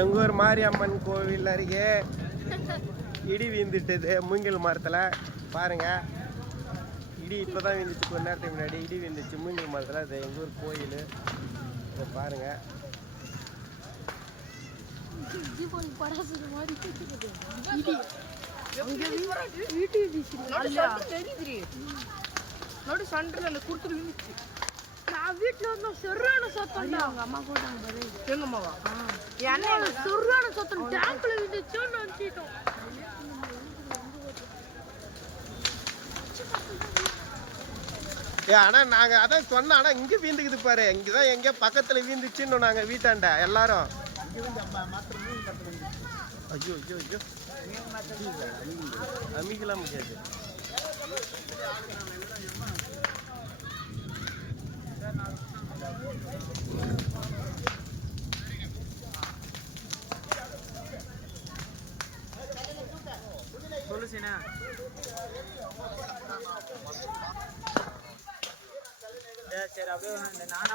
எங்கள் ஊர் மாரியம்மன் கோவில் அருகே இடி வீழ்ந்துட்டுது மூங்கில் மரத்தில் பாருங்க. இடி இப்போ தான் வீழ்ந்துச்சு, கொஞ்ச நேரத்துக்கு முன்னாடி இடி வீழ்ந்துச்சு மூங்கில் மரத்தில். அது எங்கள் ஊர் கோயில். இதை பாருங்க. நான் வீட்டுல வந்து சொர்றான சத்தம். அவங்க அம்மா போட்டாங்க. எங்க அம்மாவா? என்ன சொர்றான சத்தம் டேங்க்ல விழுந்துச்சோன்னு நினைச்சிட்டோம். ஆனால் நாங்கள் அதான் சொன்னோம். ஆனால் இங்கே வீந்துக்குது பாரு. இங்கே தான் எங்கேயோ பக்கத்தில் வீந்துச்சுன்னு நாங்கள் வீட்டாண்ட எல்லாரும். ஐயோ ஐயோ ஐயோ அமிக்கலாம் முடியாது. சொல்லு சீனா. சரி அப்படியே நானா